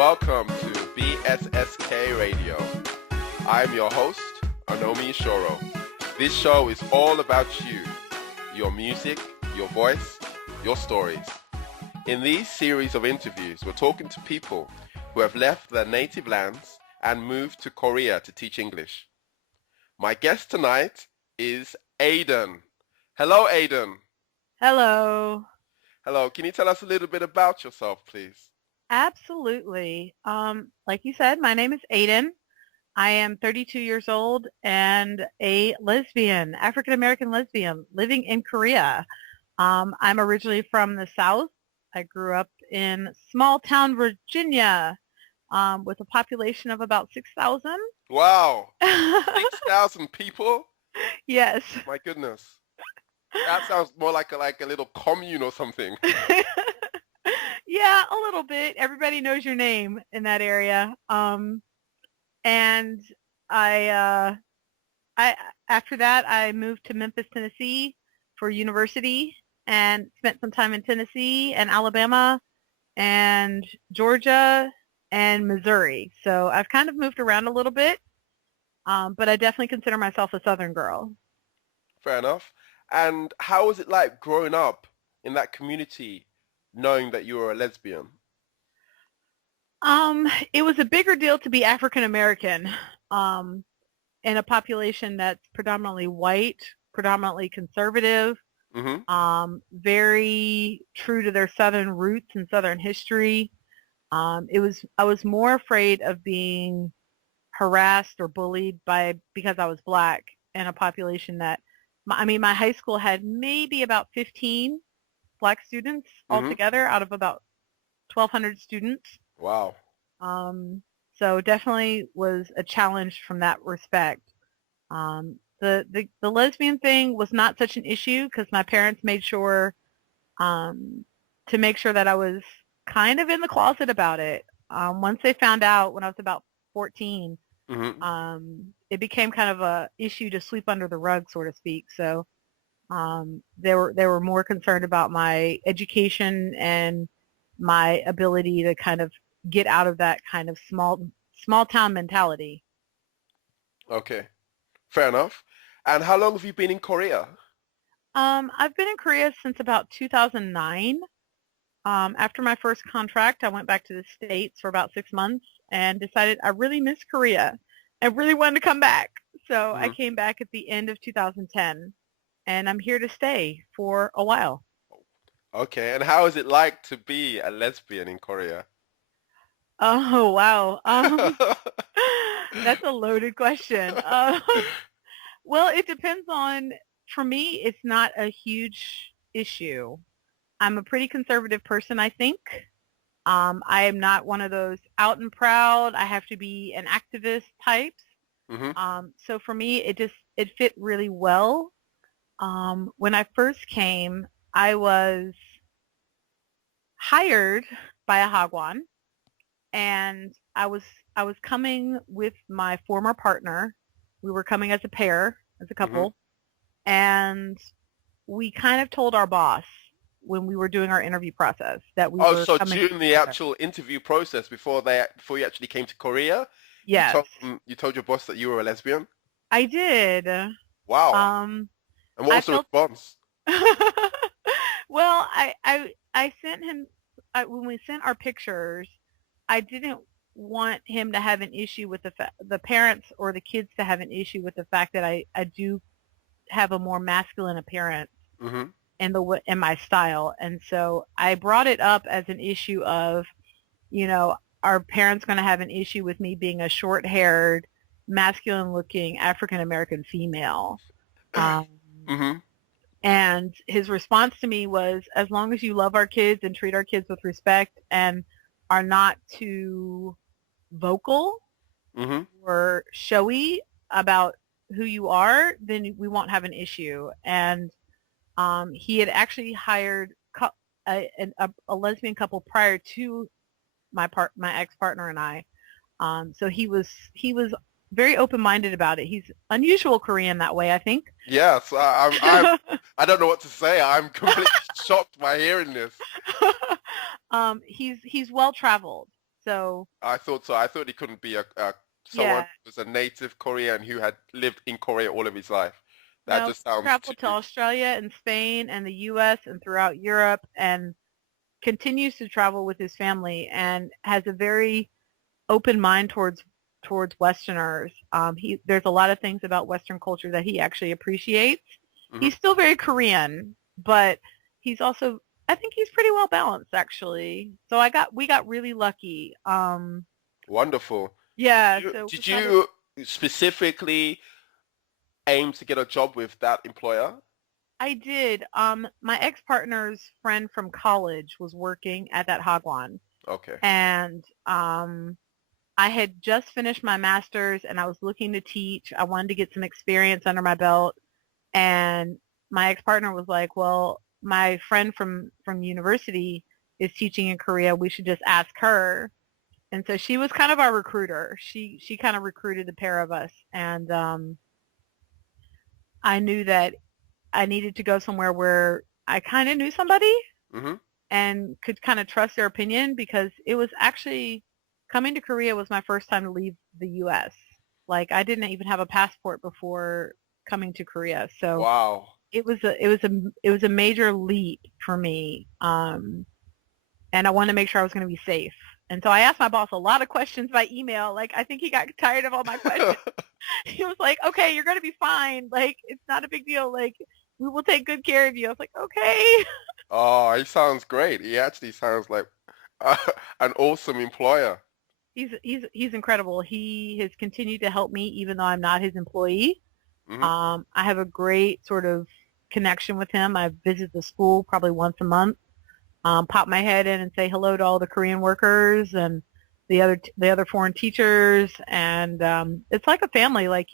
Welcome to BSSK Radio. I'm your host, Anomi Shoro. This show is all about you, your music, your voice, your stories. In these series of interviews, we're talking to people who have left their native lands and moved to Korea to teach English. My guest tonight is Aiden. Hello, Aiden. Hello. Hello. Can you tell us a little bit about yourself, please? Absolutely. Like you said, my name is Aiden. I am 32 years old and a lesbian, African-American lesbian, living in Korea. I'm originally from the South. I grew up in small town Virginia with a population of about 6,000. Wow. 6,000 people? Yes. My goodness. That sounds more like a little commune or something. Yeah, a little bit. Everybody knows your name in that area. And I after that I moved to Memphis, Tennessee for university and spent some time in Tennessee and Alabama and Georgia and Missouri. So I've kind of moved around a little bit, but I definitely consider myself a Southern girl. Fair enough. And how was it like growing up in that community, knowing that you were a lesbian? It was a bigger deal to be African American in a population that's predominantly white, predominantly conservative, very true to their Southern roots and Southern history. I was more afraid of being harassed or bullied because I was black in a population that, my high school had maybe about 15 black students altogether out of about 1,200 students. Wow. So definitely was a challenge from that respect. The lesbian thing was not such an issue because my parents made sure to make sure that I was kind of in the closet about it. Once they found out when I was about 14, it became kind of a issue to sweep under the rug, so to speak. So they were more concerned about my education and my ability to kind of get out of that kind of small town mentality. Okay, fair enough. And how long have you been in Korea? I've been in Korea since about 2009. After my first contract, I went back to the States for about 6 months and decided I really miss Korea. I really wanted to come back. So I came back at the end of 2010, and I'm here to stay for a while. Okay, and how is it like to be a lesbian in Korea? Oh, wow. That's a loaded question. Well, it depends on, for me, it's not a huge issue. I'm a pretty conservative person, I think. I am not one of those out and proud, I have to be an activist types. So for me, it fit really well. When I first came, I was hired by a hagwon. And I was coming with my former partner. We were coming as a pair, as a couple, and we kind of told our boss when we were doing our interview process that we were so coming during the actual interview process before you actually came to Korea, yes, you told your boss that you were a lesbian? I did. Wow. And what was the response? Well, I sent him when we sent our pictures. I didn't want him to have an issue with the parents or the kids to have an issue with the fact that I do have a more masculine appearance in my style. And so I brought it up as an issue of, are parents going to have an issue with me being a short-haired, masculine-looking African-American female? And his response to me was, as long as you love our kids and treat our kids with respect and are not too vocal or showy about who you are, then we won't have an issue. And he had actually hired a lesbian couple prior to my ex-partner and I. So he was very open-minded about it. He's unusual Korean that way, I think. Yes, I don't know what to say. I'm completely shocked by hearing this. He's well-traveled. So I thought so. I thought he couldn't be a someone yeah, who was a native Korean who had lived in Korea all of his life. That no, just sounds traveled to too. Australia and Spain and the U.S. and throughout Europe, and continues to travel with his family and has a very open mind towards Westerners. There's a lot of things about Western culture that he actually appreciates. Mhm. He's still very Korean, but he's also, I think he's pretty well balanced actually. So we got really lucky. Wonderful. Yeah, so Did we kind of, you specifically aim to get a job with that employer? I did. My ex-partner's friend from college was working at that Hagwon, Okay. and I had just finished my master's and I was looking to teach. I wanted to get some experience under my belt. And my ex-partner was like, well, my friend from university is teaching in Korea. We should just ask her. And so she was kind of our recruiter. She kind of recruited the pair of us. And I knew that I needed to go somewhere where I kind of knew somebody Mhm. and could kind of trust their opinion, because it was actually coming to Korea was my first time to leave the U.S. Like I didn't even have a passport before coming to Korea, so Wow. it was a major leap for me, and I wanted to make sure I was going to be safe. And so I asked my boss a lot of questions by email. Like I think he got tired of all my questions. He was like, "Okay, you're going to be fine. Like it's not a big deal. Like we will take good care of you." I was like, "Okay." Oh, he sounds great. He actually sounds like uh, an awesome employer. He's incredible. He has continued to help me even though I'm not his employee. Mhm. I have a great sort of connection with him. I visit the school probably once a month. Pop my head in and say hello to all the Korean workers and the other foreign teachers, and it's like a family. Like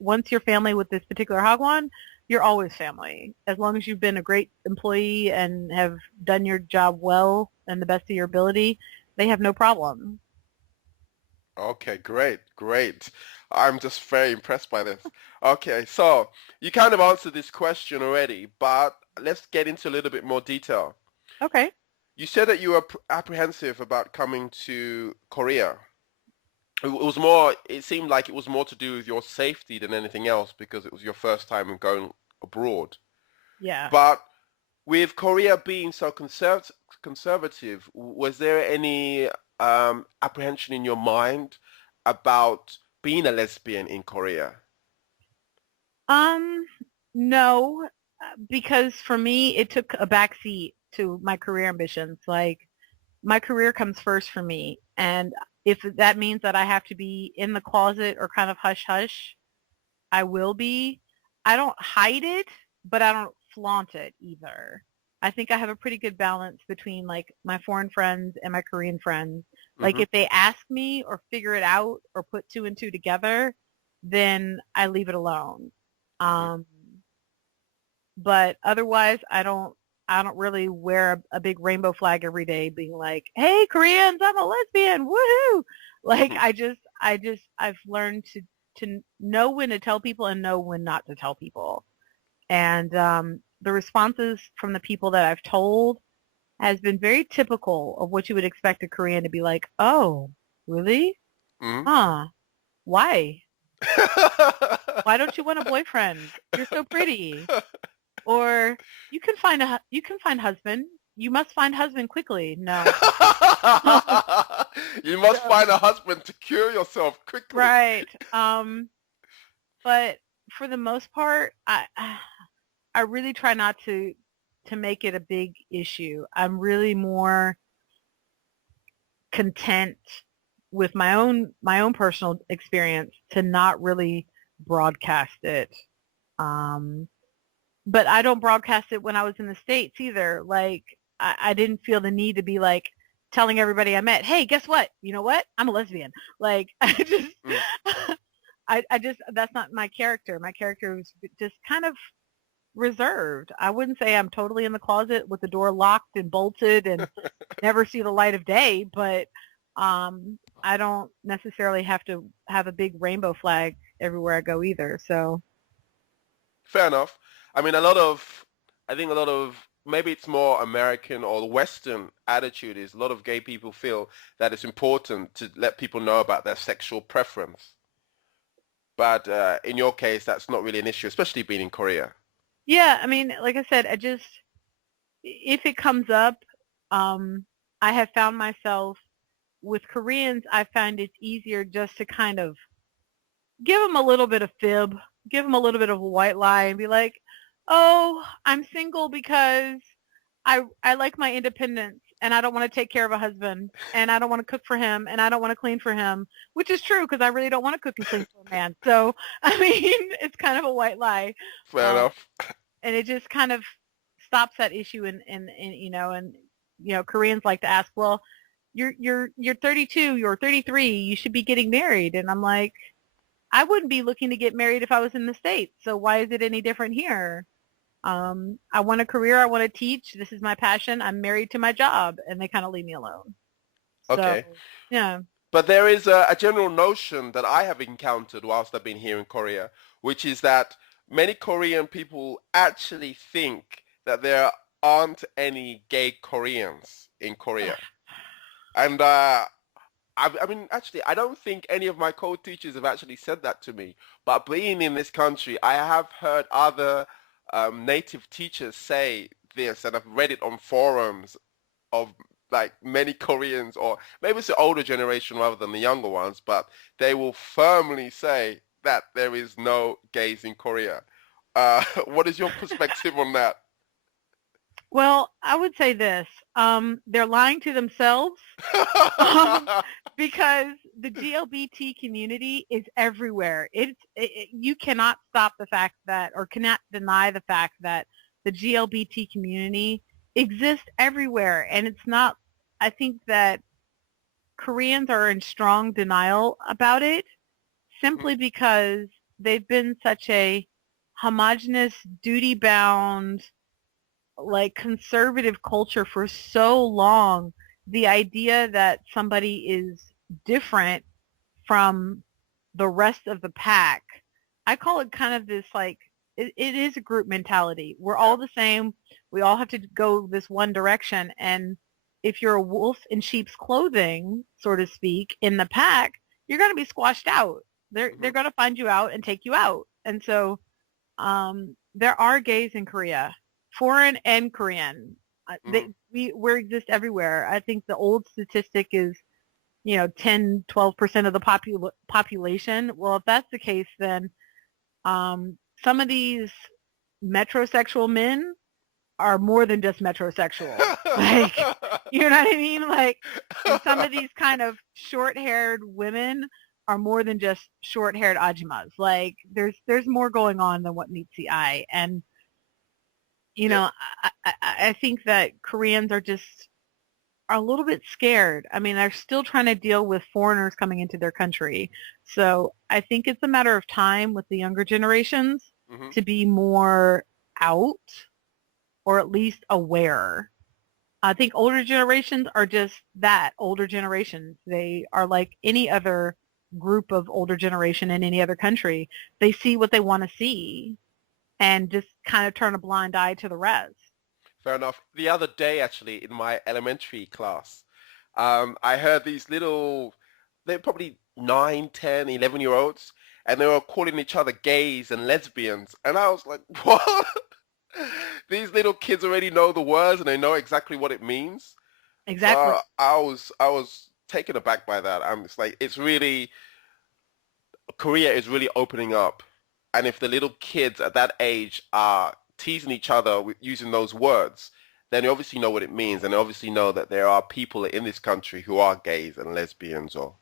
once you're family with this particular Hagwon, you're always family as long as you've been a great employee and have done your job well and the best of your ability. They have no problem. Okay, great, great. I'm just very impressed by this. Okay, so you kind of answered this question already, but let's get into a little bit more detail. Okay. You said that you were apprehensive about coming to Korea. It was more, it seemed like it was more to do with your safety than anything else because it was your first time going abroad. Yeah. But with Korea being so conservative, was there any apprehension in your mind about being a lesbian in Korea? Um, no, because for me, it took a backseat to my career ambitions. Like my career comes first for me. And if that means that I have to be in the closet or kind of hush hush, I will be. I don't hide it, but I don't flaunt it either. I think I have a pretty good balance between like my foreign friends and my Korean friends. Like Hmm. if they ask me or figure it out or put two and two together, then I leave it alone. Hmm. Um, but otherwise I don't really wear a big rainbow flag every day being like, hey Koreans, I'm a lesbian, woohoo. Like I've learned to know when to tell people and know when not to tell people. And the responses from the people that I've told has been very typical of what you would expect a Korean to be like, oh, really? Hmm. Huh, why why don't you want a boyfriend, you're so pretty. Or you can find husband. You must find husband quickly. No. You must So, find a husband to cure yourself quickly. right. But for the most part, I really try not to make it a big issue. I'm really more content with my own personal experience to not really broadcast it. Um, but I don't broadcast it when I was in the States either. Like I didn't feel the need to be like telling everybody I met, hey, guess what? You know what? I'm a lesbian. Like Mm. I just that's not my character. My character was just kind of reserved. I wouldn't say I'm totally in the closet with the door locked and bolted and never see the light of day, but I don't necessarily have to have a big rainbow flag everywhere I go either. So Fair enough. I mean, I think a lot of maybe it's more American or the Western attitude is a lot of gay people feel that it's important to let people know about their sexual preference. But in your case, that's not really an issue, especially being in Korea. Yeah, I mean, like I said, if it comes up, I have found myself with Koreans, I find it's easier just to kind of give them a little bit of fib, give them a little bit of a white lie and be like, oh, I'm single because I like my independence and I don't want to take care of a husband and I don't want to cook for him and I don't want to clean for him, which is true because I really don't want to cook and clean for a man. So, I mean, it's kind of a white lie. Fair enough. And it just kind of stops that issue and Koreans like to ask, well, you're 32, you're 33, you should be getting married. And I'm like, I wouldn't be looking to get married if I was in the States. So why is it any different here? I want a career. I want to teach. This is my passion. I'm married to my job. And they kind of leave me alone. Okay. So, yeah. But there is a general notion that I have encountered whilst I've been here in Korea, which is that many Korean people actually think that there aren't any gay Koreans in Korea. And I mean, actually, I don't think any of my co-teachers have actually said that to me. But being in this country, I have heard other native teachers say this, and I've read it on forums of like many Koreans, or maybe it's the older generation rather than the younger ones, but they will firmly say that there is no gays in Korea. What is your perspective on that? Well, I would say this. They're lying to themselves because the GLBT community is everywhere. You cannot stop the fact that, or cannot deny the fact that the GLBT community exists everywhere. And it's not, I think that Koreans are in strong denial about it simply because they've been such a homogenous, duty-bound, like conservative culture for so long. The idea that somebody is different from the rest of the pack, I call it kind of this like, it is a group mentality. We're all the same. We all have to go this one direction. And if you're a wolf in sheep's clothing, so to speak, in the pack, you're going to be squashed out. They're going to find you out and take you out. And so there are gays in Korea, foreign and Korean. We exist everywhere. I think the old statistic is, 10, 12% of the population. Well, if that's the case, then some of these metrosexual men are more than just metrosexual. Like, you know what I mean? Like, and some of these kind of short-haired women are more than just short-haired ajumas. Like, there's more going on than what meets the eye. And, I think that Koreans are a little bit scared. I mean, they're still trying to deal with foreigners coming into their country. So I think it's a matter of time with the younger generations to be more out, or at least aware. I think older generations are just that, older generations. They are like any other group of older generation in any other country. They see what they want to see and just kind of turn a blind eye to the rest. Fair enough. The other day, actually, in my elementary class, I heard these they're probably 9, 10, 11-year-olds, and they were calling each other gays and lesbians. And I was like, what? These little kids already know the words and they know exactly what it means. Exactly. So I was taken aback by that. I'm just like, Korea is really opening up. And if the little kids at that age are teasing each other with using those words, then they obviously know what it means, and they obviously know that there are people in this country who are gays and lesbians. Or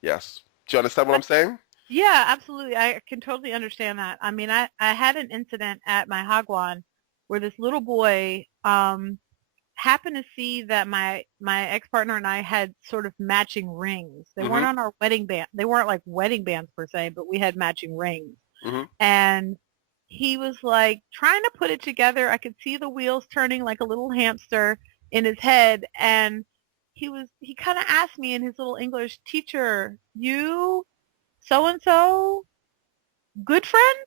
yes, do you understand what I'm saying? Yeah, absolutely. I can totally understand that. I mean, I had an incident at my hagwon where this little boy happened to see that my ex-partner and I had sort of matching rings. They weren't on our wedding band. They weren't like wedding bands per se, but we had matching rings. And he was like trying to put it together. I could see the wheels turning like a little hamster in his head. And he kind of asked me in his little English, teacher, you so-and-so good friends?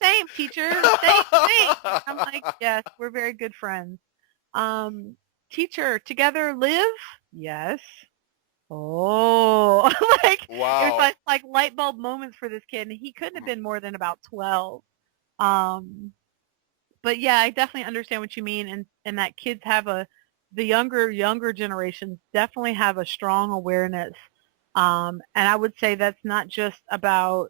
Same, teacher. Same. I'm like, yes, we're very good friends. Teacher, together live? Yes. Oh, like it was Wow. like light bulb moments for this kid, and he couldn't have been more than about 12. Um, but yeah, I definitely understand what you mean, and that kids have the younger generations definitely have a strong awareness. And I would say that's not just about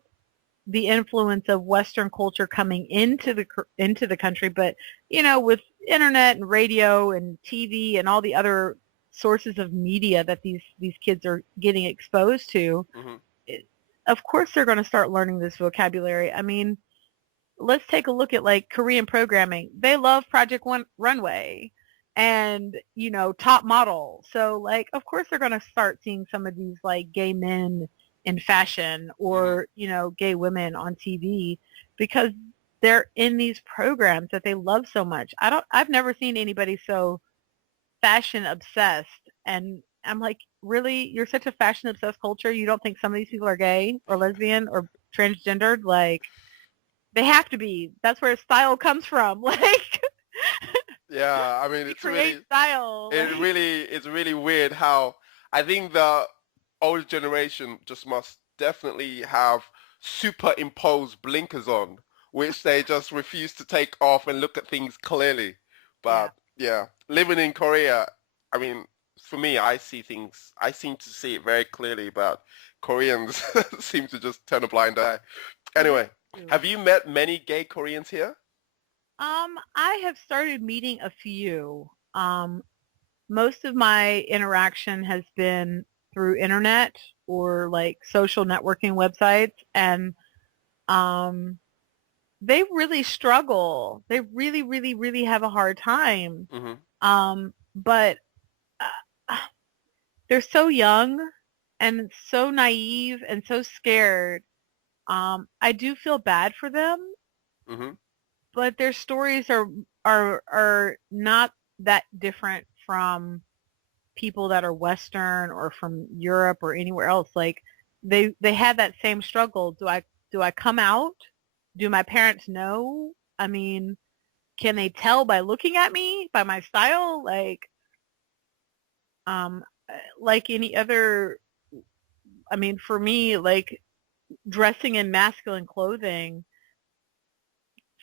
the influence of Western culture coming into the country, but with internet and radio and TV and all the other sources of media that these kids are getting exposed to, of course they're going to start learning this vocabulary. I mean, let's take a look at like Korean programming. They love Project Runway and Top Model. So like, of course they're going to start seeing some of these like gay men in fashion or gay women on TV because they're in these programs that they love so much. I've never seen anybody so fashion obsessed, and I'm like, really? You're such a fashion obsessed culture? You don't think some of these people are gay or lesbian or transgendered? Like, they have to be. That's where style comes from. Like, yeah, I mean, it's really style. It's really weird how I think the older generation just must definitely have superimposed blinkers on, which they just refuse to take off and look at things clearly. But yeah, living in Korea, I mean, for me, I seem to see it very clearly, but Koreans seem to just turn a blind eye. Anyway, have you met many gay Koreans here? I have started meeting a few. Most of my interaction has been through internet or like social networking websites, and they really struggle. They really, really, really have a hard time. But they're so young and so naive and so scared. I do feel bad for them, but their stories are not that different from people that are Western or from Europe or anywhere else. Like they had that same struggle. Do I come out? Do my parents know? I mean, can they tell by looking at me, by my style? Like any other, I mean, for me, like dressing in masculine clothing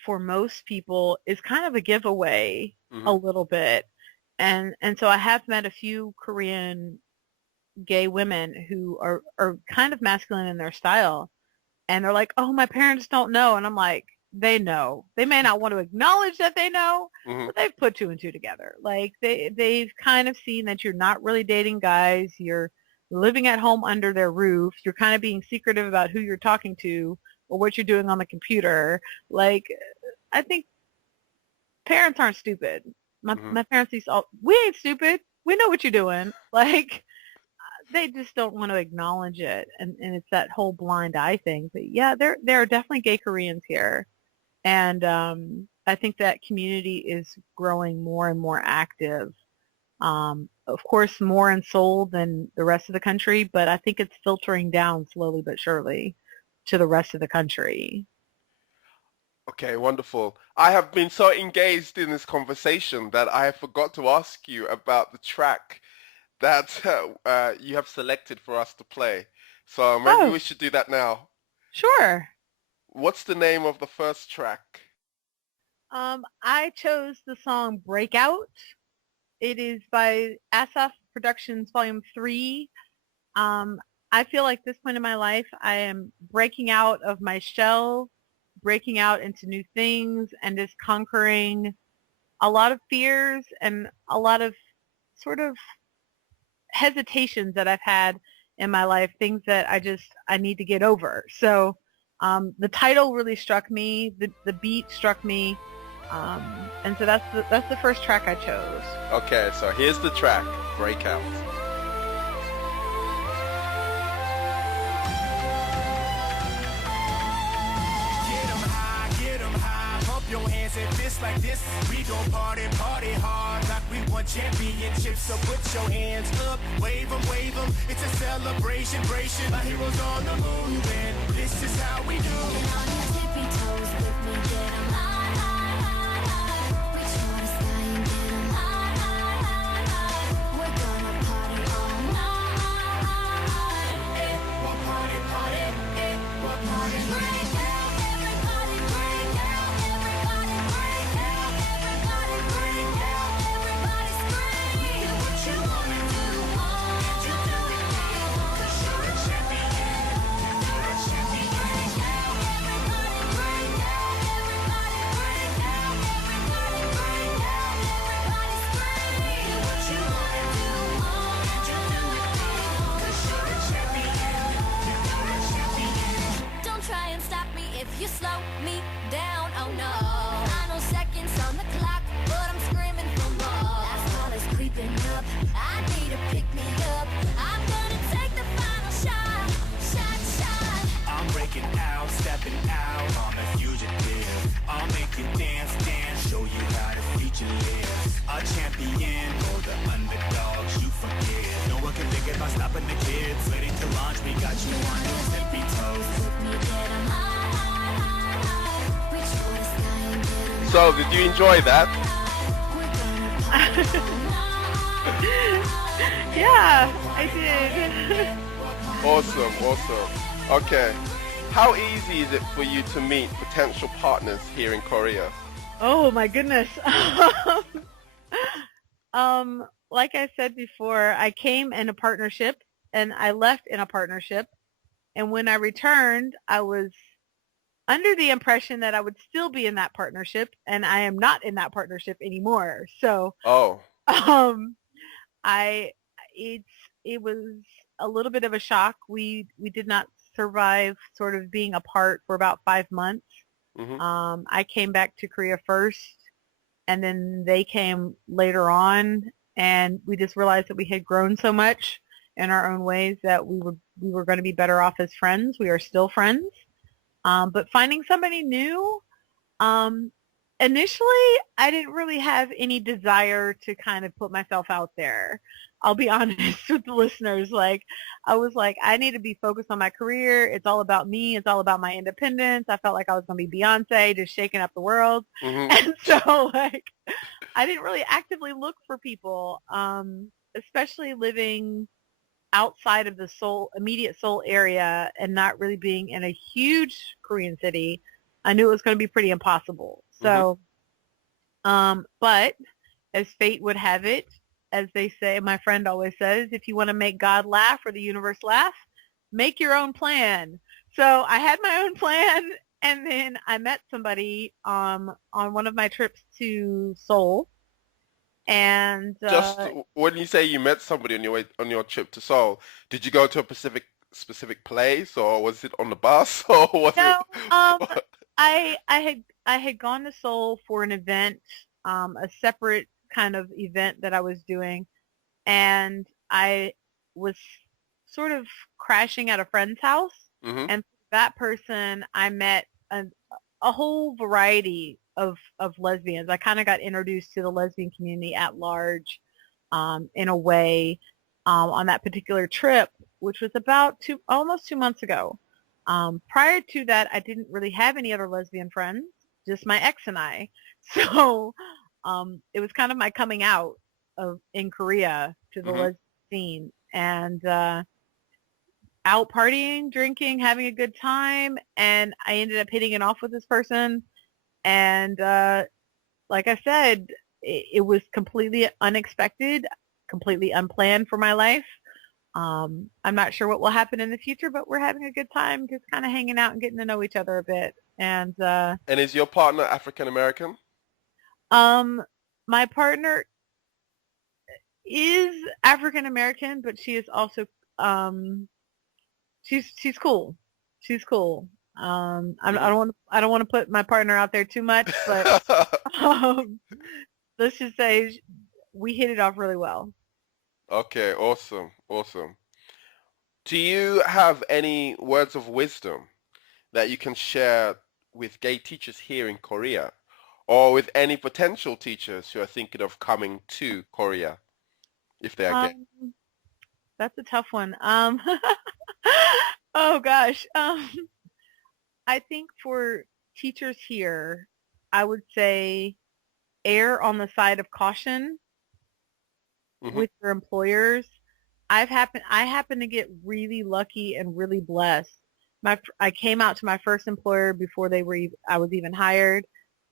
for most people is kind of a giveaway a little bit. And so I have met a few Korean gay women who are kind of masculine in their style. And they're like, oh, my parents don't know. And I'm like, they know. They may not want to acknowledge that they know, but they've put two and two together. Like they've kind of seen that you're not really dating guys. You're living at home under their roof. You're kind of being secretive about who you're talking to or what you're doing on the computer. Like, I think parents aren't stupid. My parents used to, we ain't stupid. We know what you're doing. Like, they just don't want to acknowledge it, and it's that whole blind eye thing. But yeah, there are definitely gay Koreans here, and I think that community is growing more and more active. Of course, more in Seoul than the rest of the country, but I think it's filtering down slowly but surely to the rest of the country. Okay, wonderful. I have been so engaged in this conversation that I forgot to ask you about the track that you have selected for us to play. So maybe we should do that now. Sure. What's the name of the first track? I chose the song Breakout. It is by Asaf Productions Volume 3. I feel like this point in my life, I am breaking out of my shell, breaking out into new things, and just conquering a lot of fears and a lot of sort of hesitations that I've had in my life, things that I need to get over. So the title really struck me, the beat struck me, and so that's the first track I chose. Okay, so here's the track, Breakout. Your hands and fists like this. We gon' party hard like we won championships. So put your hands up, wave them. It's a celebration. My heroes on the move, and this is how we do. toes with me, get 'em high, high, high, high. Reach for the sky and get 'em high, high, high, high. We're gonna party all night. We'll party, party, we'll party. Break out, everybody, break out, everybody, break out, everybody, break out, everybody scream. Do what you wanna do, and you do it big, 'cause you're a champion. You're a champion. Break out, everybody, break out, everybody, break out, everybody, break out, everybody scream. Do what you wanna do, and you do it big, 'cause you're a champion. You're a champion. Don't try and stop me if you slow me down, oh no. I know seconds on the clock, but I'm screaming for more. Last call is creeping up, I need to pick me up. I'm gonna take the final shot, shot, shot. I'm breaking out, stepping out on the fugitive. I'll make you dance, dance, show you how to feature live. A champion for the underdogs, you forget. No one can think about stopping the kids. Ready to launch, we got you on your tippy toes. With me, get 'em high, high, high, high. Reach for the sky and get 'em So, did you enjoy that? high. We're gonna party all night. Yeah, I did. Awesome, awesome. Okay. How easy is it for you to meet potential partners here in Korea? Oh my goodness. Like I said before, I came in a partnership and I left in a partnership. And when I returned, I was under the impression that I would still be in that partnership, and I am not in that partnership anymore. So, Oh, it was a little bit of a shock. We did not survive sort of being apart for about 5 months. hmm I came back to Korea first, and then they came later on, and we just realized that we had grown so much in our own ways that we were going to be better off as friends. We are still friends. But finding somebody new, initially, I didn't really have any desire to kind of put myself out there. I'll be honest with the listeners. Like, I was like, I need to be focused on my career. It's all about me. It's all about my independence. I felt like I was going to be Beyonce, just shaking up the world. hmm And so, like, I didn't really actively look for people, especially living outside of the immediate Seoul area and not really being in a huge Korean city. I knew it was going to be pretty impossible. So, but as fate would have it, as they say, my friend always says, if you want to make God laugh or the universe laugh, make your own plan. So I had my own plan, and then I met somebody on one of my trips to Seoul. And Just when you say you met somebody on your trip to Seoul, did you go to a specific place, or was it on the bus, or was no, it? I had gone to Seoul for an event, a separate kind of event that I was doing, and I was sort of crashing at a friend's house, hmm and that person I met a whole variety of lesbians. I kind of got introduced to the lesbian community at large, in a way, on that particular trip, which was about almost 2 months ago. Prior to that, I didn't really have any other lesbian friends, just my ex and I. So it was kind of my coming out in Korea to the hmm lesbian scene, and out partying, drinking, having a good time, and I ended up hitting it off with this person. And like I said, it was completely unexpected, completely unplanned for my life. I'm not sure what will happen in the future, but we're having a good time, just kind of hanging out and getting to know each other a bit. And And is your partner African American? my partner is African American, but she is also she's cool. She's cool. I don't want to put my partner out there too much, but let's just say we hit it off really well. Okay, awesome, awesome. Do you have any words of wisdom that you can share with gay teachers here in Korea, or with any potential teachers who are thinking of coming to Korea if they are gay? That's a tough one. Oh gosh. I think for teachers here, I would say err on the side of caution with your employers. I happen to get really lucky and really blessed. I came out to my first employer before I was even hired.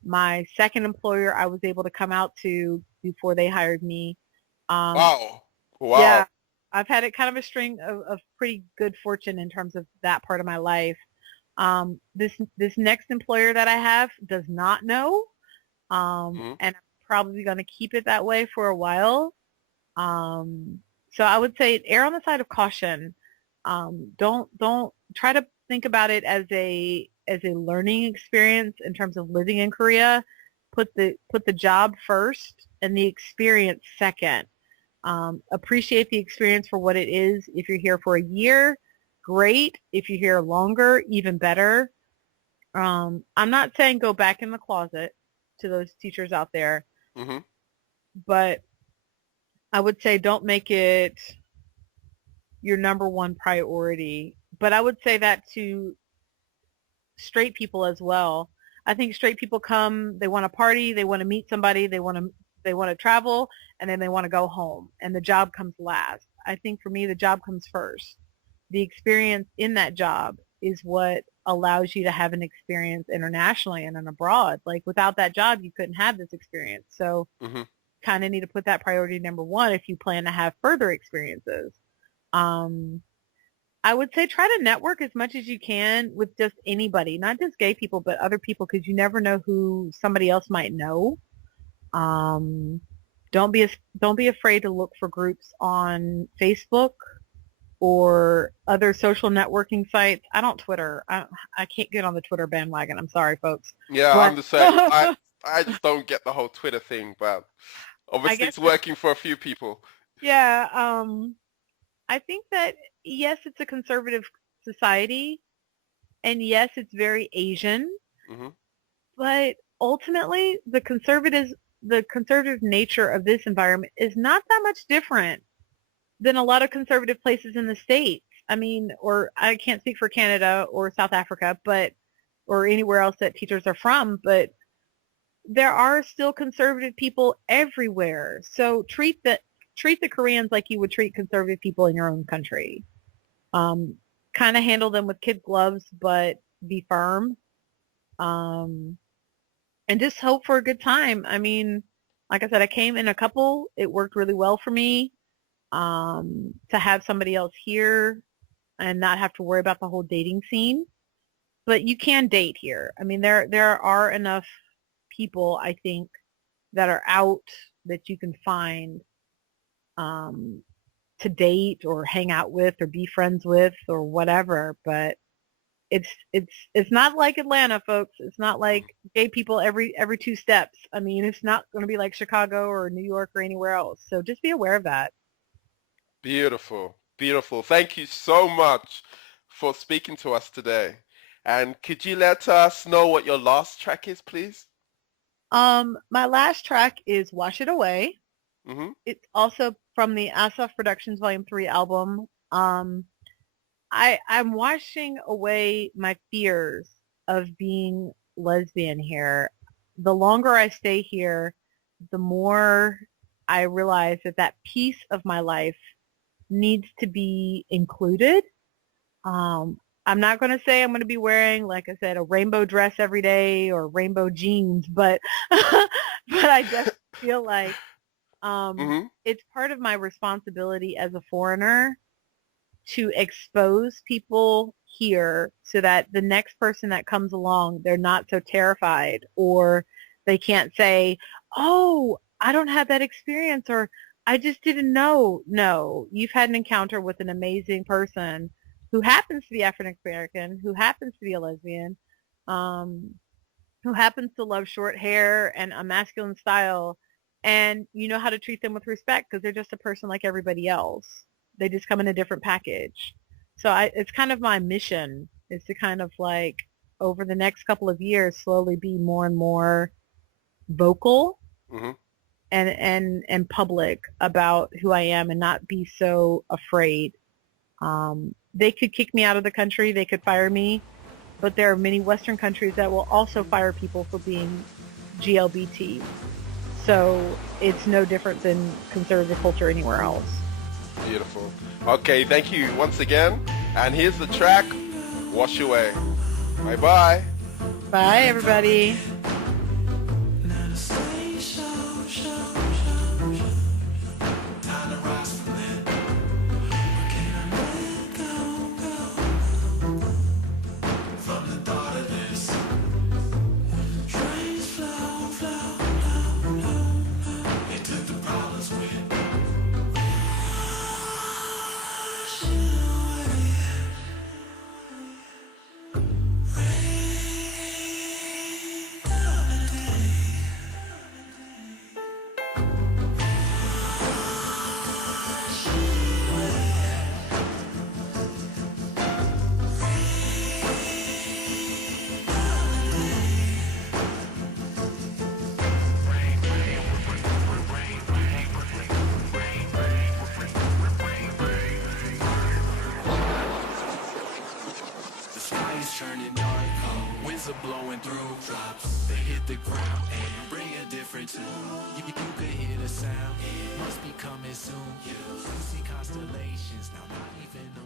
My second employer I was able to come out to before they hired me. Wow. Yeah, I've had it kind of a string of pretty good fortune in terms of that part of my life. This next employer that I have does not know, and I'm probably going to keep it that way for a while. So I would say err on the side of caution. Don't try to think about it as a learning experience in terms of living in Korea. Put the job first and the experience second. Appreciate the experience for what it is. If you're here for a year, great. If you're here longer, even better. I'm not saying go back in the closet to those teachers out there, but I would say don't make it your number one priority. But I would say that to straight people as well. I think straight people come, they want to party, they want to meet somebody, they want to travel, and then they want to go home, and the job comes last. I think for me, the job comes first. The experience in that job is what allows you to have an experience internationally and abroad. Like without that job, you couldn't have this experience. So kind of need to put that priority number one if you plan to have further experiences. I would say try to network as much as you can with just anybody, not just gay people, but other people, because you never know who somebody else might know. Don't be afraid to look for groups on Facebook or other social networking sites. I don't Twitter. I can't get on the Twitter bandwagon. I'm sorry, folks. Yeah, I'm the same. I just don't get the whole Twitter thing, but obviously it's working for a few people. Yeah, I think that, yes, it's a conservative society, and yes, it's very Asian, but ultimately the conservative nature of this environment is not that much different than a lot of conservative places in the States. I mean, or I can't speak for Canada or South Africa, or anywhere else that teachers are from, but there are still conservative people everywhere. So treat the Koreans like you would treat conservative people in your own country. Kind of handle them with kid gloves, but be firm. And just hope for a good time. I mean, like I said, I came in a couple. It worked really well for me to have somebody else here and not have to worry about the whole dating scene. But you can date here. I mean, there are enough people, I think, that are out that you can find to date or hang out with or be friends with or whatever. But it's not like Atlanta, folks. It's not like gay people every 2 steps. I mean, it's not going to be like Chicago or New York or anywhere else. So just be aware of that. Beautiful. Beautiful. Thank you so much for speaking to us today. And could you let us know what your last track is, please? My last track is Wash It Away. It's also from the Asaf Productions Volume 3 album. I'm washing away my fears of being lesbian here. The longer I stay here, the more I realize that piece of my life needs to be included. I'm not going to say I'm going to be wearing, like I said, a rainbow dress every day or rainbow jeans, but I just feel like it's part of my responsibility as a foreigner to expose people here so that the next person that comes along, they're not so terrified, or they can't say, oh, I don't have that experience, or I just didn't know. No, you've had an encounter with an amazing person who happens to be African American, who happens to be a lesbian, who happens to love short hair and a masculine style, and you know how to treat them with respect because they're just a person like everybody else. They just come in a different package. So it's kind of my mission is to kind of like over the next couple of years slowly be more and more vocal and public about who I am and not be so afraid. They could kick me out of the country. They could fire me. but there are many Western countries that will also fire people for being GLBT. So it's no different than conservative culture anywhere else. Beautiful. Okay, thank you once again. And here's the track, Wash Away. Bye-bye. Bye, everybody. Turning dark, winds are blowing through, drops, they hit the ground and bring a different tune. You can hear the sound, it must be coming soon. You see constellations, now not even